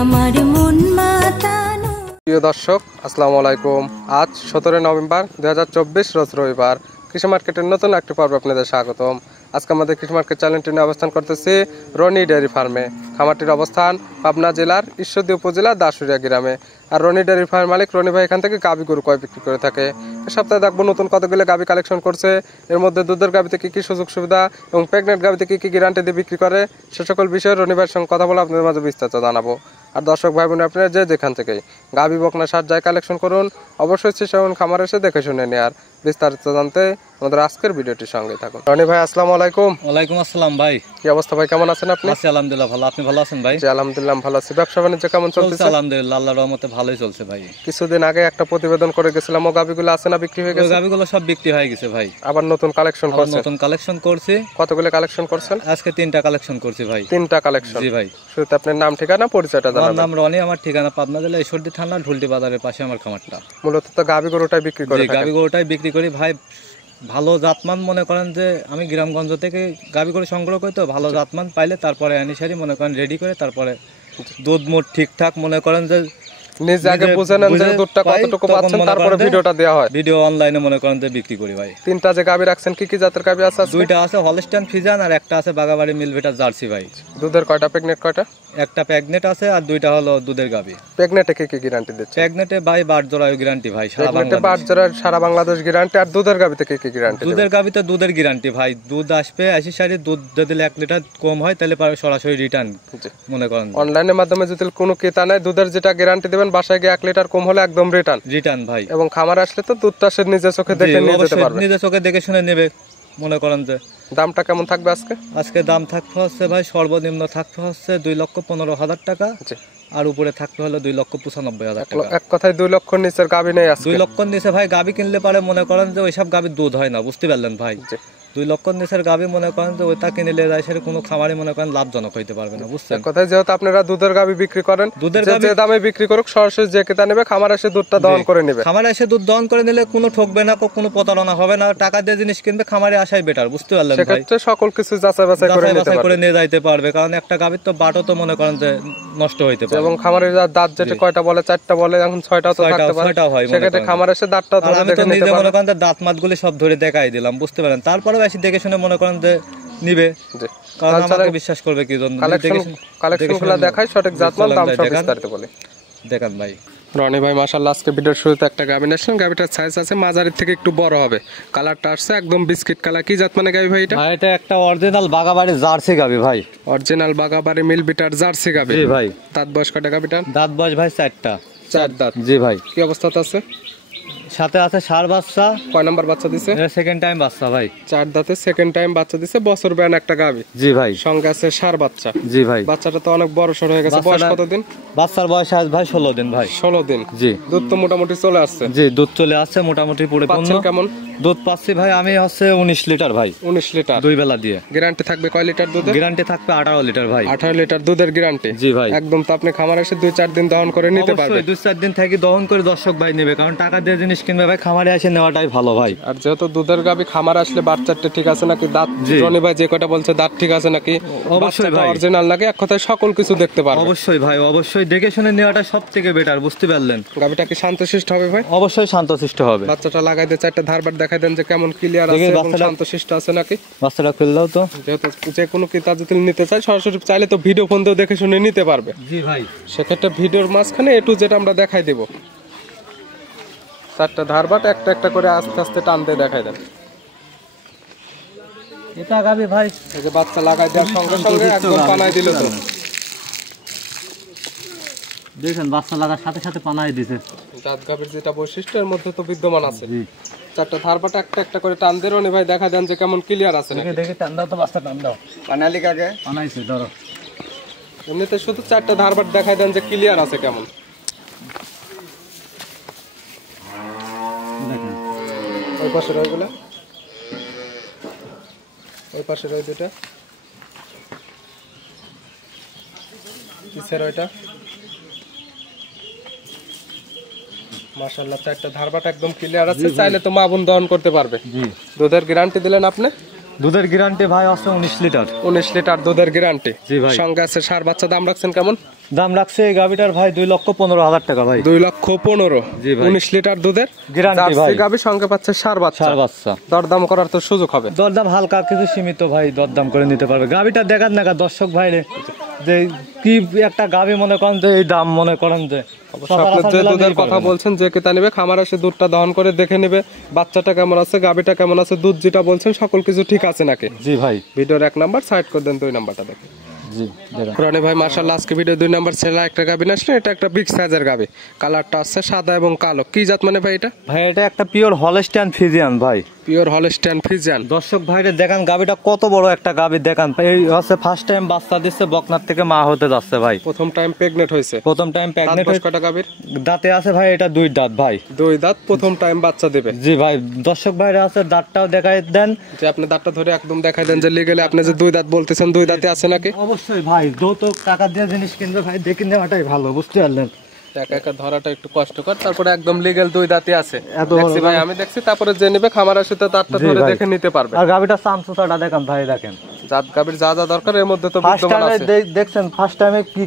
আমার মন মাতানো। প্রিয় দর্শক, আসসালামু আলাইকুম। আজ 17 নভেম্বর 2024 রোজ রবিবার। কৃষি মার্কেটের নতুন একটি পর্ব আপনাদের স্বাগতম। আজকে আমাদের কৃষি মার্কেট চ্যানেলটি নিয়ে অবস্থান করতেছি রনি ডেয়ারি ফার্মে। খামারটির অবস্থান পাবনা জেলার ঈশ্বরদী উপজেলা দাসুরিয়া গ্রামে। আর রনি ডেয়ারি ফার্মের মালিক রনি ভাই এখান থেকে গাভী গরু কয় বিক্রি করে থাকে। এ সপ্তাহে দেখবো নতুন কতগুলো গাভী কালেকশন করছে, এর মধ্যে দুধের গাভীতে কী কী সুযোগ সুবিধা এবং প্রেগনেন্ট গাভীতে কী কী গ্যারান্টি দিয়ে বিক্রি করে, সে সকল বিষয়ে রনি ভাইয়ের সঙ্গে কথা বলে আপনাদের মাঝে বিস্তারিত জানাবো। আর দর্শক ভাই বোন, আপনারা যেখান থেকেই গাভী বকনা সার যায় কালেকশন করুন, অবশ্যই সেসব খামার এসে দেখে শুনে নেয়ার। বিস্তারিত জানতে আমাদের আজকের ভিডিওটির সঙ্গে থাকুন। রনি ভাই, আসসালামু আলাইকুম। ওয়ালাইকুম আসসালাম ভাই। কি অবস্থা ভাই, কেমন আছেন আপনি? আছি আলহামদুলিল্লাহ ভালো, আপনি ভালো আছেন ভাই? জি আলহামদুলিল্লাহ ভালো আছি। ব্যবসা বাণিজ্য কেমন চলছে? আলহামদুলিল্লাহ আল্লাহর রহমতে ভালোই চলছে ভাই। কিছুদিন আগে একটা প্রতিবেদন করে গেছিলাম, ও গাভীগুলো আছে না বিক্রি হয়ে গেছে? গাভীগুলো সব বিক্রি হয়ে গেছে ভাই। আবার নতুন কালেকশন করছেন? নতুন কালেকশন করছি। কতগুলো কালেকশন করছেন? আজকে 3টা কালেকশন করছি ভাই। 3টা কালেকশন? জি ভাই। শুরুতে আপনার নাম ঠিকানা পরিচয়টা জানাবেন। আমার নাম রনি, আমার ঠিকানা পাবনা জেলা ঈশ্বরদী থানা ঢুলটি বাজারের পাশে আমার খামারটা। মূলত তো গাভী গরুটাই বিক্রি করে? গাভী গরুটাই বিক্রি করি ভাই। ভালো জাতমান মনে করেন যে আমি গ্রামগঞ্জ থেকে গাভী গরু সংগ্রহ করি, তো ভালো জাতমান পাইলে তারপরে আনিসারি মনে করেন রেডি করে তারপরে দুধ মোট ঠিকঠাক মনে করেন যে নিজে আগে বুঝে নেন যে দুধটা কতটুকু পাচ্ছেন, তারপরে ভিডিওটা দেওয়া হয়। ভিডিও অনলাইনে মনে করেন যে বিক্রি করি ভাই। 3টা যে গাভী রাখছেন কি কি জাতের গাভী আছে? 2টা আছে হলস্টাইন ফ্রিজিয়ান আর একটা আছে বাগাবাড়ি মিলভিটার জার্সি ভাই। দুধের কয়টা, প্রেগনেন্ট কয়টা? একটা প্রেগনেন্ট আছে আর 2টা হলো দুধের গাভী। প্রেগনেন্টে কি কি গ্যারান্টি দিচ্ছে? প্রেগনেন্টে ভাই 12 জোড়া গ্যারান্টি ভাই, সারা বাংলাদেশ। 12 জোড়ার সারা বাংলাদেশ গ্যারান্টি। আর দুধের গাভীতে কি কি গ্যারান্টি? দুধের গাভীতে দুধের গ্যারান্টি ভাই। দুধ আসবে 80 সারি, দুধ যদি 1 লিটার কম হয় তাহলে সরাসরি রিটার্ন মনে করেন। অনলাইনের মাধ্যমে যদি কোনো ক্রেতা নেয়, দুধের যেটা গ্যারান্টি দিবেন বাসায় গিয়ে 1 লিটার কম হলে একদম রিটার্ন ভাই। এবং খামার আসলে তো দুধটা সে নিজে চোখে দেখে নিয়ে যেতে পারবে। নিজে চোখে দেখে শুনে নেবে মনে করেন যে। দামটা কেমন থাকবে আজকে? আজকে দাম থাকবে হচ্ছে ভাই সর্বনিম্ন থাকবে হচ্ছে 2,15,000 টাকা, আর উপরে থাকতে হলো 2,95,000 টাকা। এক কথায় 2 লক্ষ নিচের গাভী নেই আজকে? 2 লক্ষর নিচে ভাই গাভী কিনলে পারে মনে করেন যে ওইসব গাভীর দুধ হয় না, বুঝতে পারলেন ভাই। 2 লক্ষর নিচের গাভী মনে করেন যে ওইটা কিনলে যায় সেটা কোনো খামারে মনে করেন লাভজনক হইতে পারবে না, বুঝছেন? কথায় যেহেতু আপনারা দুধের গাভী বিক্রি করেন, দুধের যে দামে বিক্রি করুক সরাসরি যে ক্রেতা নেবে খামার এসে দুধটা দহন করে নেবে। খামারে এসে দুধ দহন করে নিলে কোনো ঠকবে না, কোনো প্রতারণা হবে না। টাকা দিয়ে জিনিস কিনবে, খামারে আসাই বেটার, বুঝতে পারলেন ভাই। সেক্ষেত্রে সকল কিছু যাচাই বাছাই করে নিয়ে যাইতে পারবে, কারণ একটা গাভীর তো বাটও তো মনে করেন যে নষ্ট হইতে পারে। এবং খামারের দাঁত যেটা কয়টা বলে, 4টা বলে, এখন 6টাও তো থাকতে পারে। সেক্ষেত্রে খামার এসে দাঁতটা ধরে দেখে নিতে পারবে। মনে করেন যে দাঁত মাতগুলি সব ধরে দেখাই দিলাম, বুঝতে পারেন। তারপরেও এসে দেখে শুনে মনে করেন যে নিবে, কারণ আমাকে বিশ্বাস করবে কি জন্য। কালেকশনগুলো দেখাই, সঠিক জাতমান দাম সব বিস্তারিত বলে দেখান ভাই। রনি ভাই মাশাআল্লাহ, আজকে ভিডিওর শুরুতে একটা গাভী নিয়েছেন। গাভীটার সাইজ আছে মাঝারির থেকে একটু বড় হবে, কালারটা আসছে একদম বিস্কিট কালার। কি জাত মানে গাভী ভাই এটা? ভাই এটা একটা অরিজিনাল বাগাবাড়ি জার্সি গাভী ভাই। অরিজিনাল বাগাবাড়ি মিলভিটার জার্সি গাভী? জি ভাই। দাঁত বয়স কয়টা গাভীটার? দাঁত বয়স ভাই 4টা। 4 দাঁত? জি ভাই। কি অবস্থাতে আছে? সাথে আছে ষাঁড় বাচ্চা। কয় নাম্বার বাচ্চা দিছে? এটা সেকেন্ড টাইম বাচ্চা ভাই। 4 দাঁতে সেকেন্ড টাইম বাচ্চা দিছে। বছর ব্যান একটা গাভী? জি ভাই। সঙ্গে আছে ষাঁড় বাচ্চা? জি ভাই। বাচ্চাটা তো অনেক বড় সর হয়ে গেছে। বয়স কত দিন? বাচ্চার বয়স আজ ভাই 16 দিন ভাই। 16 দিন? জি। দুধ তো মোটামুটি চলে আসছে? জি, দুধ চলে আসছে মোটামুটি পরিপূর্ণ। কেমন দুধ পাচ্ছি ভাই আমি হচ্ছে 19 লিটার ভাই। 19 লিটার 2 বেলা দিয়ে। গ্যারান্টি থাকবে কয় লিটার দুধের? গ্যারান্টি থাকবে 18 লিটার ভাই। 18 লিটার দুধের গ্যারান্টি? জি ভাই। একদম তো আপনি খামারে এসে 2-4 দিন দহন করে নিতে পারবেন? 2-4 দিন থেকে দহন করে দর্শক ভাই নেবে, কারণ টাকা দিয়ে জিনিস কিনবে ভাই, খামারে এসে নেওয়াটাই ভালো ভাই। আর যেহেতু দুধের গাভী খামার আসলে বাচ্চাটা ঠিক আছে নাকি, দাঁত রনি ভাই যে কয়টা বলছে দাঁত ঠিক আছে নাকি, অবশ্যই ভাই অরিজিনাল নাকি, এক কথায় সকল কিছু দেখতে পারবেন। অবশ্যই ভাই, অবশ্যই দেখে শুনে নেওয়াটা সবথেকে বেটার, বুঝতে পারলেন? গাভীটা কি শান্তশিষ্ট হবে ভাই? অবশ্যই শান্তশিষ্ট হবে। বাচ্চাটা লাগাই দিয়ে 4টা ধারবার দেখাই দেন যে কেমন ক্লিয়ার আছে এবং শান্তশিষ্ট আছে নাকি। বাচ্চাটা খুলে দাও তো। যেহেতু যে কোনো ক্রেতা যদি নিতে চায় সরাসরি চাইলে তো ভিডিও ফোন দিয়েও দেখে শুনে নিতে পারবে। জি ভাই। সেক্ষেত্রে ভিডিওর মাঝখানে A to Z আমরা দেখাই দেব। 4টা ধারবাট একটা একটা করে আস্তে আস্তে টানতে দেখাই দেন। এটা গাবি ভাই, এই যে বাচ্চা লাগাই দেওয়ার সঙ্গে সঙ্গে একদম পানায় দিল তো। দেখেন বাচ্চা লাগার সাথে সাথে পানায় দিছে। জাত গাভীর যেটা বৈশিষ্ট্য এর মধ্যে তো বিদ্যমান আছে। 4টা ধারবাট একটা একটা করে টান দিয়ে রনি ভাই দেখা দেন যে কেমন ক্লিয়ার আছে নাকি। দেখে টান দাও তো, বাচ্চা টান দাও। পানালি কাকে পানাইছে ধরো। এমনিতে শুধু 4টা ধারবাট দেখাই দেন যে ক্লিয়ার আছে কেমন। দেখেন ওই পাশে রইগুলা, ওই পাশে রই দুটা, কিসের ওইটা? মাশাআল্লাহ, 4টা ধারবাট একদম ক্লিয়ার আছে। চাইলে তো মা বোন দহন করতে পারবে। জি। দুধের গ্যারান্টি দিলেন আপনি? দুধের গ্যারান্টি ভাই আছে 19 লিটার। 19 লিটার দুধের গ্যারান্টি? জি ভাই। সঙ্গে আছে ষাঁড় বাচ্চা। দাম রাখছেন কেমন? দাম রাখছে এই গাভিটার ভাই 2,15,000 টাকা ভাই। 2,15,000। জি ভাই। 19 লিটার দুধের গ্যারান্টি ভাই। জার্সি গাভি, সঙ্গে পাচ্ছে ষাঁড় বাচ্চা। ষাঁড় বাচ্চা। দরদাম করার তো সুযোগ হবে। দরদাম হালকা কিছু সীমিত ভাই, দরদাম করে নিতে পারবে। গাভিটা দেখান না দর্শক ভাইরে যে কি একটা গাভি, মনে করেন যে এই দাম, মনে করেন যে আপনি যে দুধের কথা বলছেন, যে কেতা নেবে খামার এসে দুধটা দহন করে দেখে নেবে বাচ্চাটা কেমন আছে, গাভিটা কেমন আছে, দুধ যেটা বলছেন সকল কিছু ঠিক আছে নাকি। জি ভাই। ভিডিওর 1 নাম্বার সাইড করে দেন, 2 নাম্বারটা দেখেন। জি দেখেন রনি ভাই মাশাআল্লাহ আজকে ভিডিও 2 নাম্বার ছেলে একটা গাভি আসলে, এটা একটা বিগ সাইজের গাভি, কালারটা আছে সাদা এবং কালো। কি জাত মানে ভাই এটা? ভাই এটা একটা পিওর হলস্টাইন ফ্রিজিয়ান ভাই। Pure Holstein Friesian. দর্শক ভাইরে দেখান গাভিটা কত বড় একটা গাভি, দেখান এই হচ্ছে ফার্স্ট টাইম বাচ্চা দিচ্ছে, বকনার থেকে মা হতে যাচ্ছে ভাই। প্রথম টাইম প্রেগনেন্ট হয়েছে। প্রথম টাইম প্রেগনেন্ট হয়েছে। কয়টা গাভির দাঁতে আছে ভাই? এটা 2 দাঁত ভাই। 2 দাঁত, প্রথম টাইম বাচ্চা দেবে। জি ভাই। দর্শক ভাইরে আছে দাঁতটাও দেখাই দেন, যে আপনি দাঁতটা ধরে একদম দেখাই দেন যে লিগ্যালি আপনি যে 2 দাঁত বলতেছেন, 2 দাঁতে আছে নাকি? অবশ্যই ভাই, যত টাকা দিয়ে জিনিস কিনবে ভাই দেখে নেওয়াটাই ভালো, বুঝতে পারলেন? একা একা ধরাটা একটু কষ্টকর, তারপরে একদম লিগ্যাল 2 দাঁতে আছে। এত দেখছি ভাই, আমি দেখছি। তারপরে যে নেবে খামার আসে তো দাঁতটা ধরে দেখে নিতে পারবে। আর গাভিটা সামসুসাটা দেখান ভাই, দেখেন জাত গাভির যা যা দরকার এর মধ্যে তো ফার্স্ট বিদ্যমান টাইমে আছে। দেখছেন, ফার্স্ট টাইমে কি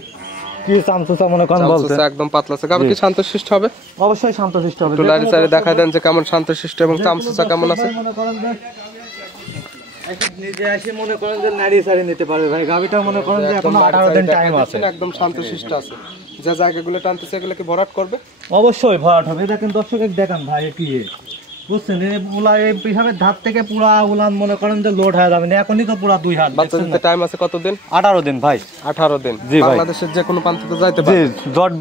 কি সামসুসা মনে করেন বলতে, চামচুসা একদম পাতলা আছে। গাভি কি শান্তশিষ্ট হবে? অবশ্যই শান্তশিষ্ট হবে। একটু লারি সারি দেখাই দেন যে কেমন শান্তশিষ্ট এবং চামচুসা কেমন আছে। মনে করেন যে নিজে এসে মনে করেন যে নাড়ি সারি নিতে পারবে ভাই। গাভিটা মনে করেন যে এখন 18 দিন টাইম আছে, একদম শান্তশিষ্ট আছে। যে জায়গাগুলো টানতেছে এগুলো কি ভরাট করবে? অবশ্যই ভরাট হবে। দেখেন দর্শক দেখান ভাই, কি বুঝছেন উলা এই হিসাবে ধাপ থেকে পুরা উলান মনে করেন যে লোড হয়ে যাবে না, এখনই তো পুরা 2 হাত। বাচ্চা দিতে টাইম আছে কতদিন? 18 দিন ভাই। 18 দিন। জি ভাই। বাংলাদেশের যে কোনো প্রান্তে যাইতে জি, পারবে। জট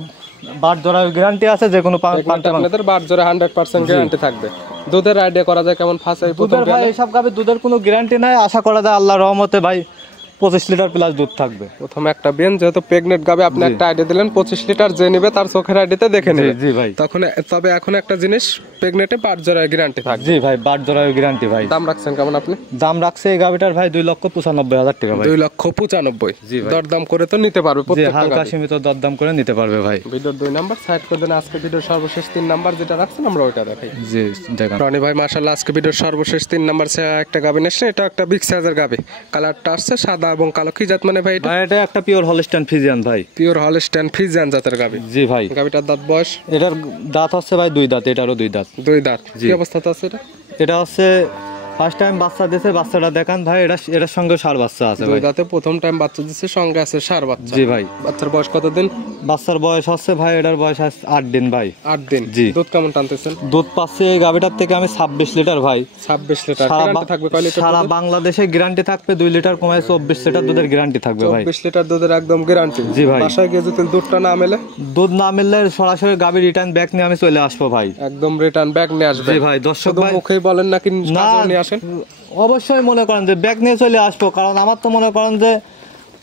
বাট জোড়া গ্যারান্টি আছে, যে কোনো প্রান্তে আপনাদের বাট জোড়া 100% গ্যারান্টি থাকবে। দুধের আইডিয়া করা যায় কেমন ফাঁস এই প্রথম দুধের ভাই এইসব গাবে দুধের কোনো গ্যারান্টি নাই, আশা করা যায় আল্লাহর রহমতে ভাই 25 লিটার প্লাস দুধ থাকবে। প্রথম একটা বেন, যেহেতু প্রেগনেন্ট গাবে আপনি একটা আইডিয়া দিলেন 25 লিটার, যে নেবে তার চোখের আইডিতে দেখে নেবে। জি ভাই। তখন তবে এখন একটা জিনিস, প্রেগনেন্টে বাট জোড়া গ্যারান্টি থাকবে। জি ভাই, বাট জোড়া গ্যারান্টি ভাই। দাম রাখছেন কেমন আপনি? দাম রাখছে এই গাবিটার ভাই 2,95,000 টাকা ভাই। 2,95,000। জি ভাই। দরদাম করে তো নিতে পারবে জি, প্রত্যেকটা হালকা গাভী। সীমিত দরদাম করে নিতে পারবে ভাই। ভিডিওর 2 নাম্বার সাইড করে দেন। আজকে ভিডিওর সর্বশেষ 3 নাম্বার যেটা রাখছেন আমরা ওইটা দেখাই। জি দেখেন রনি ভাই মাশাআল্লাহ আজকে ভিডিওর সর্বশেষ 3 নাম্বার একটা গাভী নিয়েছেন। এটা একটা বিগ সাইজের গাভী, কালারটা আসছে সাদা এবং কালো। কি জাত মানে ভাই এটা? ভাই এটা একটা পিওর হলস্টাইন ফ্রিজিয়ান ভাই। পিওর হলস্টাইন ফ্রিজিয়ান জাতের গাভী। জি ভাই। গাভীটার দাঁত বয়স? এটার দাঁত হচ্ছে ভাই 2 দাঁত, এটারও 2 দাঁত। 2 দাঁত। কি অবস্থাতে আছে এটা? এটা হচ্ছে ফার্স্ট টাইম বাচ্চা দিয়েছে, বাচ্চাটা দেখান ভাই। এটার সঙ্গে ষাঁড় বাচ্চা আছে 2 ভাই। দাঁতে প্রথম টাইম বাচ্চা দিচ্ছে, সঙ্গে আছে ষাঁড় বাচ্চা। জি ভাই। বাচ্চার বয়স কতদিন? বাচ্চার বয়স হচ্ছে ভাই, এটার বয়স 8 দিন ভাই। 8 দিন। জি। দুধ কেমন টানতেছেন? দুধ পাচ্ছে এই গাভিটার থেকে আমি 26 লিটার ভাই। 26 লিটার। সারা গ্যারান্টি থাকবে কয় লিটার? সারা বাংলাদেশে গ্যারান্টি থাকবে 2 লিটার কমায় 24 লিটার দুধের গ্যারান্টি থাকবে ভাই। 24 লিটার দুধের একদম গ্যারান্টি। জি ভাই। বাসায় গিয়ে যদি দুধটা না মেলে? দুধ না মিললে সরাসরি গাভি রিটার্ন ব্যাক নিয়ে আমি চলে আসবো ভাই। একদম রিটার্ন ব্যাক নিয়ে আসবে। জি ভাই। দর্শক শুধু ভাই মুখেই বলেন নাকি না, কাজেও নিয়ে আসেন? অবশ্যই মনে করেন যে ব্যাক নিয়ে চলে আসবো, কারণ আমার তো মনে করেন যে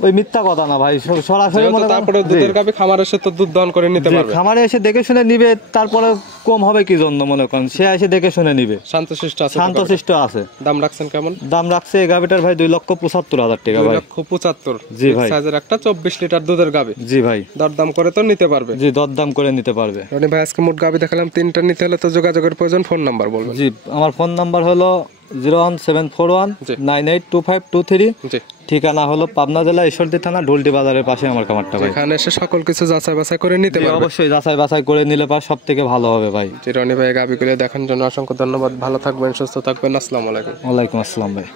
ওই মিথ্যা কথা না ভাই, সরাসরি যেহেতু মনে করেন। তারপরে জি। দুধের গাভী খামার এসে তো দুধ দহন করে নিতে জি, পারবে। খামারে এসে দেখে শুনে নিবে, তারপরে কম হবে কি জন্য মনে করেন, সে এসে দেখে শুনে নিবে। শান্তশিষ্ট আছে তো গাভীটা? শান্তশিষ্ট আছে। দাম রাখছেন কেমন? দাম রাখছে এই গাভিটার ভাই 2,75,000 টাকা ভাই। 2,75,000। জি ভাই। সাইজের একটা 24 লিটার দুধের গাভী। জি ভাই। দরদাম করে তো নিতে পারবে। জি, দরদাম করে নিতে পারবে। রনি ভাই আজকে মোট গাভী দেখালাম 3টা, নিতে হলে তো যোগাযোগের প্রয়োজন। ফোন নাম্বার বলবেন। জি, আমার ফোন নাম্বার হলো 01741 জি। 982523। জি। ঠিকানা হলো পাবনা জেলা ঈশ্বরদী থানা ঢোলটি বাজারের পাশে আমার খামারটা ভাই। এখানে এসে সকল কিছু যাচাই বাছাই করে নিতে জি, পারবে। অবশ্যই যাচাই বাছাই করে নিলে পা সব থেকে ভালো হবে ভাই। জি, রনি ভাই গাভীগুলো দেখার জন্য অসংখ্য ধন্যবাদ। ভালো থাকবেন, সুস্থ থাকবেন। আসসালামু আলাইকুম। ওয়ালাইকুম আসসালাম ভাই।